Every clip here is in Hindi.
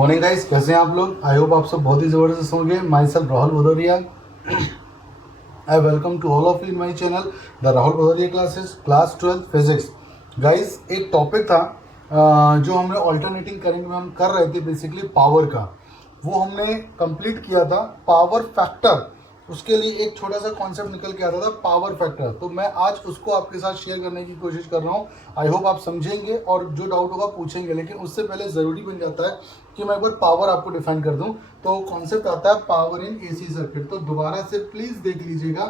मॉर्निंग गाइस, कैसे हैं आप लोग। आई होप आप सब बहुत ही ज़बरदस्त होंगे। Myself Rahul Bhadauria, I welcome to all of you in my channel the Rahul Bhadauria classes, class 12 physics. Guys, एक टॉपिक था जो हमने ऑल्टरनेटिंग करंट में हम कर रहे थे, बेसिकली पावर का। वो हमने कंप्लीट किया था। पावर फैक्टर, उसके लिए एक छोटा सा कॉन्सेप्ट निकल के आता था, पावर फैक्टर। तो मैं आज उसको आपके साथ शेयर करने की कोशिश कर रहा हूँ। आई होप आप समझेंगे और जो डाउट होगा पूछेंगे, लेकिन उससे पहले ज़रूरी बन जाता है कि मैं एक बार पावर आपको डिफाइन कर दूं। तो कॉन्सेप्ट आता है पावर इन एसी सर्किट। तो दोबारा से प्लीज देख लीजिएगा,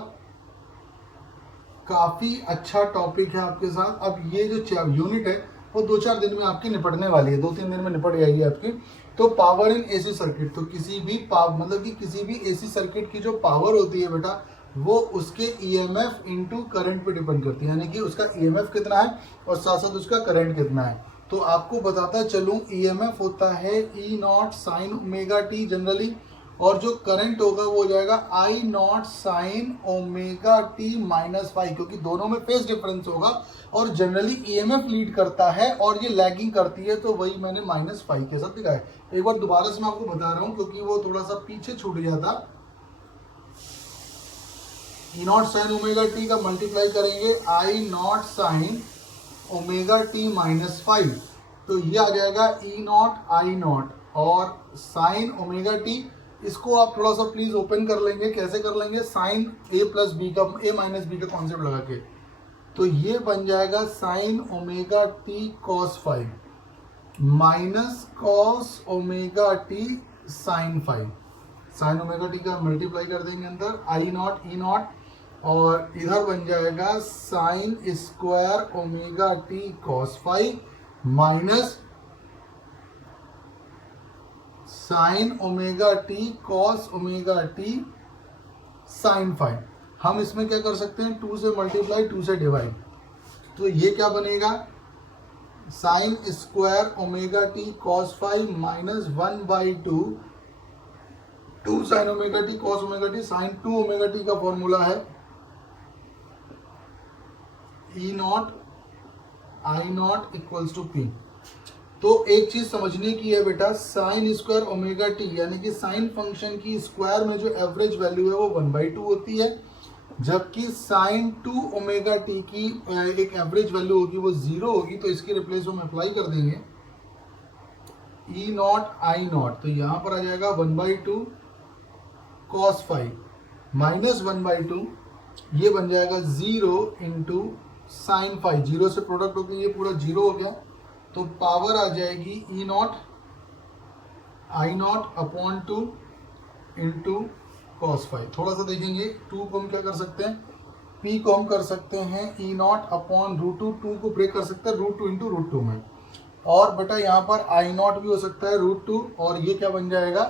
काफी अच्छा टॉपिक है आपके साथ। अब ये जो यूनिट है वो 2-4 दिन में आपकी निपटने वाली है, 2-3 दिन में निपट जाएगी आपकी। तो पावर इन एसी सर्किट, तो किसी भी मतलब कि किसी भी एसी सर्किट की जो पावर होती है बेटा, वो उसके ईएमएफ इनटू करंट पे डिपेंड करती है, यानी कि उसका ईएमएफ कितना है और साथ साथ उसका करंट कितना है। तो आपको बताता चलूं, ईएमएफ होता है E naught sine omega T generally, और जो करंट होगा वो हो जाएगा I naught sine omega T -5, क्योंकि दोनों में फेज डिफरेंस होगा और जनरली ईएमएफ लीड करता है और ये लैगिंग करती है, तो वही मैंने -5 के साथ दिखाया। एक बार दोबारा से मैं आपको बता रहा हूं क्योंकि वो थोड़ा सा पीछे छूट गया था। ई नॉट साइन ओमेगा टी का मल्टीप्लाई करेंगे आई नॉट साइन ओमेगा टी -5, तो ये आ जाएगा ई नॉट आई नॉट और साइन ओमेगा टी। इसको आप थोड़ा सा प्लीज ओपन कर लेंगे। कैसे कर लेंगे? साइन ए प्लस बी का, ए माइनस बी का कॉन्सेप्ट लगा के, तो ये बन जाएगा sine omega T cos 5 minus cos omega T sine 5। Sine omega T का मल्टीप्लाई कर देंगे अंदर, आई नॉट ई नॉट, और इधर बन जाएगा sine square omega T cos 5 minus sine omega T cos omega T sine 5। हम इसमें क्या कर सकते हैं? 2 से मल्टीप्लाई, 2 से डिवाइड, तो ये क्या बनेगा? Sine square omega T cos 5 minus 1/2 2 sine omega T cos omega T sine 2 omega T का फॉर्मूला है E naught I naught equals to P. तो एक चीज समझने की है बेटा, साइन स्क्वायर ओमेगा टी यानी कि साइन फंक्शन की स्क्वायर में जो एवरेज वैल्यू है वो 1/2 होती है, जबकि साइन 2 ओमेगा टी की एक एवरेज वैल्यू होगी वो 0 होगी। तो इसकी रिप्लेस हम अप्लाई कर देंगे ई नॉट आई नॉट, तो यहां पर आ जाएगा 1/2 कॉस 5 माइनस 1/2, ये बन जाएगा 0 इंटू साइन 5। 0 से प्रोडक्ट होकर ये पूरा 0 हो गया, तो पावर आ जाएगी E naught I naught upon 2 into cos 5। थोड़ा सा देखेंगे, 2 को हम क्या कर सकते हैं? पी को हम कर सकते हैं ई नॉट अपॉन √2, 2 को ब्रेक कर सकते हैं √2 इंटू √2 में, और बेटा यहाँ पर आई नॉट भी हो सकता है √2, और ये क्या बन जाएगा?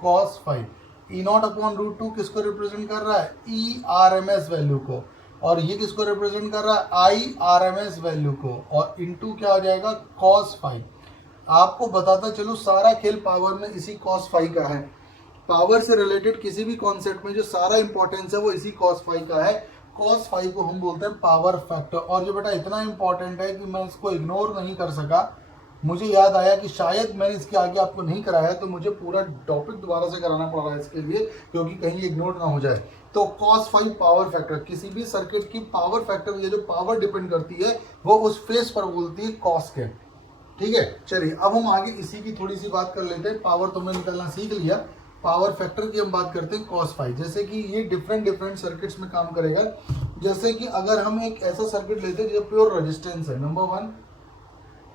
कॉस 5। ई नॉट अपॉन √2 किसको रिप्रेजेंट कर रहा है? E R M S value को, और ये किसको रिप्रेजेंट कर रहा है? I R M S value को, और इनटू क्या हो जाएगा? कॉस 5। आपको बताता चलो, सारा खेल पावर में इसी कॉस 5 का है। पावर से रिलेटेड किसी भी कॉन्सेप्ट में जो सारा इंपॉर्टेंस है वो इसी कॉस 5 का है। कॉस 5 को हम बोलते हैं पावर फैक्टर। और जो बेटा इतना इंपॉर्टेंट है कि मैं इसको इग्नोर नहीं कर सका, मुझे याद आया कि शायद मैंने इसके आगे आपको नहीं कराया, तो मुझे पूरा टॉपिक दोबारा से कराना पड़ रहा है इसके लिए, क्योंकि कहीं इग्नोर ना हो जाए। तो cos 5 पावर फैक्टर, किसी भी सर्किट की पावर फैक्टर, ये जो पावर डिपेंड करती है वो उस फेस पर बोलती है cos के। ठीक है, चलिए अब हम आगे इसी की थोड़ी सी बात कर लेते हैं। पावर तो मैं निकालना सीख लिया, पावर फैक्टर की हम बात करते हैं cos 5। जैसे कि ये डिफरेंट सर्किट्स में काम करेगा। जैसे कि अगर हम एक ऐसा सर्किट लेते हैं जो प्योर रेजिस्टेंस है, नंबर 1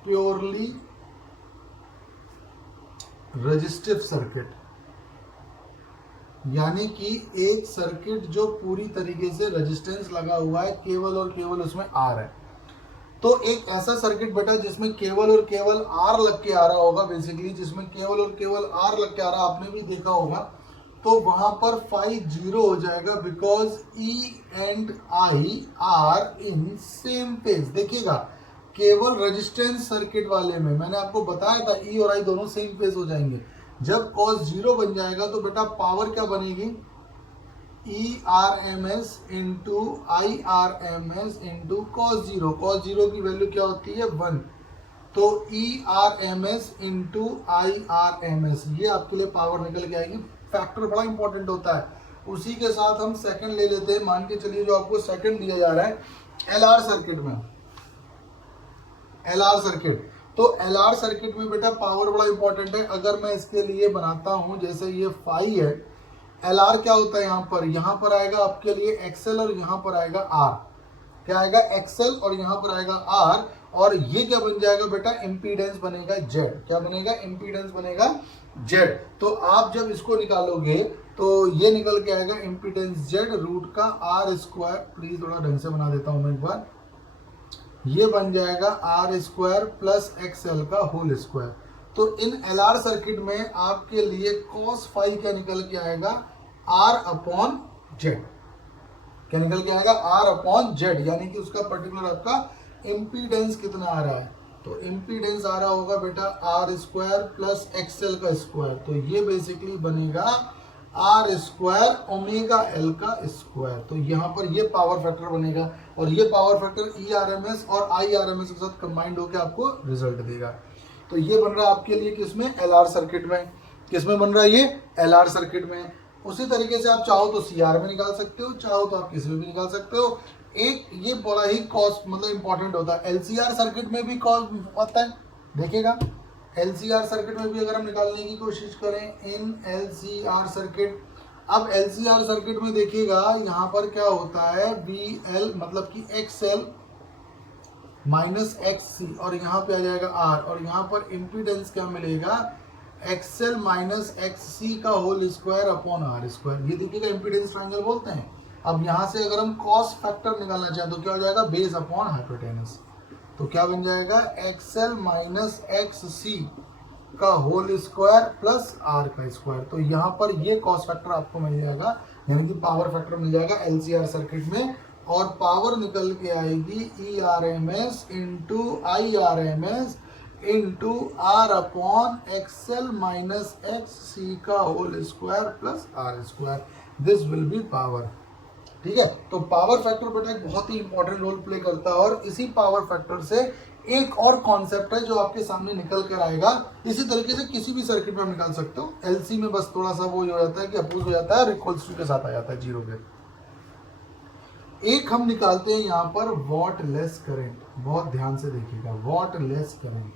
प्योरली रेजिस्टिव सर्किट, यानी कि एक सर्किट जो पूरी तरीके से रेजिस्टेंस लगा हुआ है, केवल और केवल उसमें आर है। तो एक ऐसा सर्किट बेटा जिसमें केवल और केवल आर लग के आ रहा होगा, बेसिकली जिसमें केवल और केवल आर लग के आ रहा, आपने भी देखा होगा, तो वहां पर 5 0 हो जाएगा, because E and I are in same phase. देखिएगा, केवल रेजिस्टेंस सर्किट वाले में मैंने आपको बताया था ई और आई दोनों सेम फेज हो जाएंगे। जब cos 0 बन जाएगा तो बेटा पावर क्या बनेगी? E R M S into I R M S into cos 0। Cos 0 की वैल्यू क्या होती है? 1। तो ERMS इंटू IRMS, ये आपके लिए पावर निकल के आएगी। फैक्टर बड़ा इंपॉर्टेंट होता है। उसी के साथ हम सेकंड ले लेते हैं। मान के चलिए जो आपको सेकंड दिया जा रहा है LR सर्किट में, LR सर्किट, तो LR सर्किट में बेटा पावर बड़ा इंपॉर्टेंट है। अगर मैं इसके लिए बनाता हूं, जैसे ये फाई है, LR क्या होता है यहाँ पर आएगा आपके लिए XL और यहाँ पर आएगा R। क्या आएगा? XL और यहाँ पर आएगा R, और ये क्या बन जाएगा बेटा? इम्पीडेंस बनेगा Z। क्या बनेगा? इम्पीडेंस बनेगा Z। तो आप जब इसको निकालोगे तो ये निकल के आएगा इम्पीडेंस Z रूट का R स्क्वायर। प्लीज थोड़ा ढंग से बना देता हूं मैं एक बार। ये बन जाएगा R स्क्वायर प्लस XL का होल स्क्वायर। तो इन LR सर्किट में आपके लिए cos फाई क्या निकल के आएगा? R upon Z। क्या निकल के आएगा? R अपॉन Z, यानी कि उसका पर्टिकुलर आपका इम्पीडेंस कितना आ रहा है? तो इम्पीडेंस आ रहा होगा बेटा R स्क्वायर प्लस XL का स्क्वायर। तो ये बेसिकली बनेगा R स्क्वायर ओमेगा L का स्क्वायर। तो यहाँ पर ये पावर फैक्टर बनेगा, और ये पावर फैक्टर ERMS और IRMS के साथ कंबाइंड होकर आपको रिजल्ट देगा। तो ये बन रहा है आपके लिए किसमें? LR सर्किट में। किसमें बन रहा है ये? LR सर्किट में। उसी तरीके से आप चाहो तो CR में निकाल सकते हो, चाहो तो आप किसी में भी निकाल सकते हो। एक ये बड़ा ही कॉस्ट मतलब इंपॉर्टेंट होता है। LCR सर्किट में भी कॉस्ट आता है, देखिएगा। LCR सर्किट में भी अगर हम निकालने की कोशिश करें इन LCR सर्किट, अब LCR सर्किट में देखिएगा यहाँ पर क्या होता है? VL मतलब कि XL माइनस XC, और यहाँ पे आ जाएगा R, और यहाँ पर इम्पीडेंस क्या मिलेगा? XL माइनस XC का whole square upon R square. ये देखिएगा इम्पीडेंस ट्रायंगल बोलते हैं। अब यहाँ से अगर हम कॉस फैक्टर निकालना चाहें तो क्या हो जाएगा? Base upon hypotenuse. तो क्या बन जाएगा? XL माइनस XC का होल स्क्वायर प्लस R का स्क्वायर। तो यहाँ पर ये कॉस फैक्टर आपको मिल जाएगा, यानी कि पावर फैक्टर मिल जाएगा LCR सर्किट में, और पावर निकल के आएगी ERMS into IRMS into R upon XL minus XC का whole square plus R square. This will be power. ठीक है, तो पावर फैक्टर बेटा एक बहुत ही इंपॉर्टेंट रोल प्ले करता है, और इसी पावर फैक्टर से एक और कॉन्सेप्ट है जो आपके सामने निकल कर आएगा। इसी तरीके से किसी भी सर्किट में आप निकाल सकते हो। LC में बस थोड़ा सा वो हो जाता है कि अपोज हो जाता है, इक्वल्स टू के साथ आ जाता है, जीरो के। एक हम निकालते हैं यहाँ पर वॉटलेस करंट। बहुत ध्यान से देखिएगा, वॉटलेस करंट।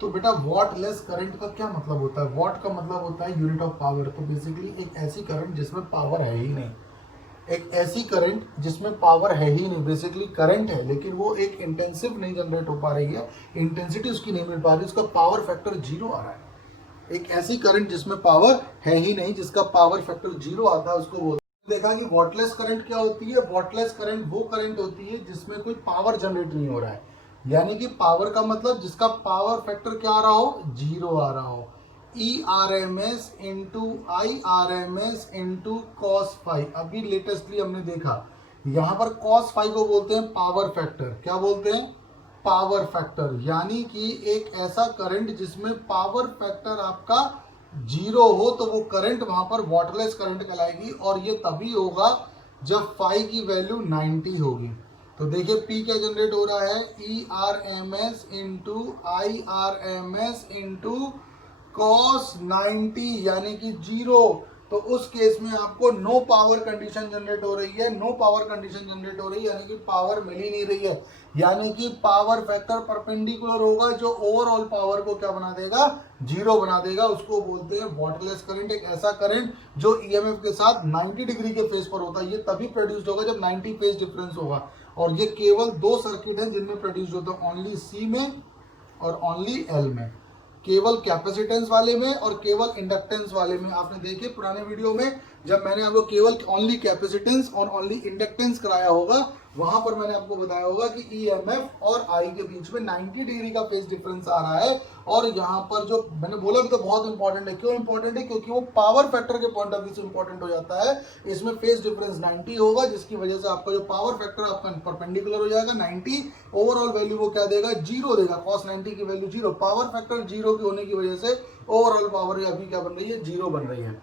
तो बेटा वॉटलेस करंट का क्या मतलब होता है? वॉट का मतलब होता है यूनिट ऑफ पावर। तो बेसिकली एक ऐसी करंट जिसमें पावर है ही नहीं, एक ऐसी करंट जिसमें पावर है ही नहीं। बेसिकली करंट है लेकिन वो एक इंटेंसिव नहीं जनरेट हो पा रही है, इंटेंसिटी उसकी नहीं मिल पा रही, उसका पावर फैक्टर जीरो आ रहा है। एक ऐसी करंट जिसमें पावर है ही नहीं, जिसका पावर फैक्टर जीरो आता है, उसको बोलते हैं। देखा कि वॉटलेस करंट क्या होती है? वॉटलेस करंट वो करंट होती है जिसमें कोई पावर जनरेट नहीं हो रहा है, यानी कि पावर का मतलब जिसका पावर फैक्टर क्या आ रहा हो? जीरो आ रहा हो। ERMS into IRMS into cos phi. अभी लेटेस्टली हमने देखा यहाँ पर कॉस फाई को बोलते हैं पावर फैक्टर। क्या बोलते हैं? Power factor. यानी कि एक ऐसा करंट जिसमें पावर फैक्टर आपका जीरो हो, तो वो करंट वहां पर वॉटलेस करंट कहलाएगी, और ये तभी होगा जब फाई की वैल्यू 90 होगी। तो देखिए P क्या जनरेट हो रहा है? ERMS into IRMS into cos 90, यानी कि जीरो। तो उस केस में आपको नो पावर कंडीशन जनरेट हो रही है, नो पावर कंडीशन जनरेट हो रही है, यानी कि पावर मिल ही नहीं रही है, यानी कि पावर फैक्टर परपेंडिकुलर होगा जो ओवरऑल पावर को क्या बना देगा? जीरो बना देगा। उसको बोलते हैं वॉटलेस करंट। एक ऐसा करंट जो EMF के साथ 90 डिग्री के फेज पर होता है। ये तभी प्रोड्यूस्ड होगा जब 90 फेज डिफरेंस होगा, और ये केवल दो सर्किट हैं जिनमें प्रोड्यूस होता है, ओनली C में और ओनली L में। केवल कैपेसिटेंस वाले में और केवल इंडक्टेंस वाले में। आपने देखे पुराने वीडियो में जब मैंने आपको केवल ओनली कैपेसिटेंस और ओनली इंडक्टेंस कराया होगा, वहां पर मैंने आपको बताया होगा कि EMF और I के बीच में 90 डिग्री का फेज डिफरेंस आ रहा है। और यहाँ पर जो मैंने बोला भी तो बहुत इंपॉर्टेंट है। क्यों इंपॉर्टेंट है? क्योंकि वो पावर फैक्टर के पॉइंट ऑफ व्यू से इंपॉर्टेंट हो जाता है। इसमें फेज डिफरेंस 90 होगा, जिसकी वजह से आपका जो पावर फैक्टर आपका परपेंडिकुलर हो जाएगा 90। ओवरऑल वैल्यू वो क्या देगा? जीरो देगा। कॉस 90 की value zero. Power factor zero की होने की वजह से ओवरऑल पावर अभी क्या बन रही है? जीरो बन रही है।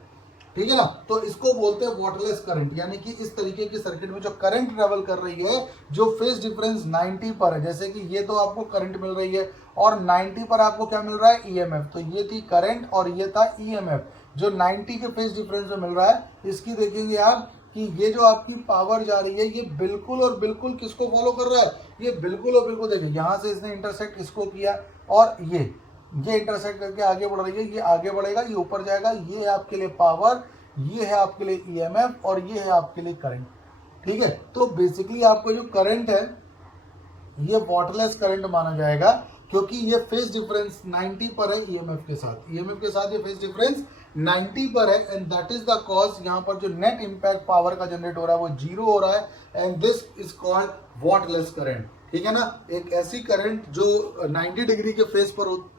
ठीक है ना। तो इसको बोलते हैं वाटरलेस करंट, यानी कि इस तरीके की सर्किट में जो करंट ट्रेवल कर रही है, जो फेज डिफरेंस 90 पर है, जैसे कि ये तो आपको करंट मिल रही है और 90 पर आपको क्या मिल रहा है, ईएमएफ। तो ये थी करंट और ये था ईएमएफ, जो 90 के फेज डिफरेंस में मिल रहा है। इसकी देखेंगे आप कि ये जो आपकी पावर जा रही है, ये बिल्कुल और बिल्कुल किसको फॉलो कर रहा है, ये बिल्कुल और बिल्कुल, देखिए यहां से इसने इंटरसेक्ट इसको किया और ये इंटरसेक्ट करके आगे बढ़ रही है, ये आगे बढ़ेगा, ये ऊपर जाएगा, ये है आपके लिए पावर, ये है आपके लिए ईएमएफ और ये है आपके लिए करंट। ठीक है, तो बेसिकली आपको जो करंट है ये वाटरलेस करंट माना जाएगा, क्योंकि ये फेज डिफरेंस 90 पर है ईएमएफ के साथ, ईएमएफ के साथ ये फेज डिफरेंस 90 पर है, and that is the cause यहाँ पर जो नेट इंपैक्ट पावर का जनरेट हो रहा है वो जीरो हो रहा है, and this is called waterless current. ठीक है ना, एक ऐसी करंट जो 90 डिग्री के फेज पर हो,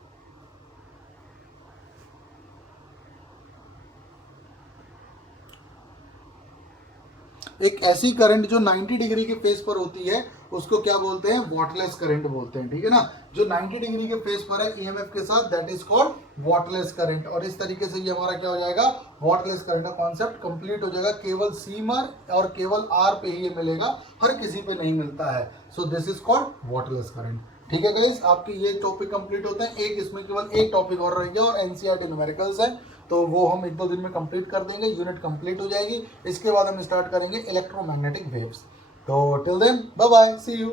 एक ऐसी करंट जो 90 डिग्री के फेस पर होती है उसको क्या बोलते हैं, वाटरलेस करंट बोलते हैं। ठीक है ना, जो 90 डिग्री के फेस पर है ईएमएफ के साथ, that is called waterless current. और इस तरीके से ये हमारा क्या हो जाएगा, वाटरलेस करंट का कॉन्सेप्ट कंप्लीट हो जाएगा। केवल सीमर और केवल आर पे ही ये मिलेगा, हर किसी पे नहीं मिलता है। So this is called waterless current. ठीक है गाइस, आपके ये टॉपिक कंप्लीट होते हैं। एक इसमें केवल एक टॉपिक और रह गया और एनसीईआरटी न्यूमेरिकल्स है, तो वो हम 1-2 दिन में कंप्लीट कर देंगे, यूनिट कंप्लीट हो जाएगी। इसके बाद हम स्टार्ट करेंगे इलेक्ट्रोमैग्नेटिक वेव्स। तो till then bye bye, see you.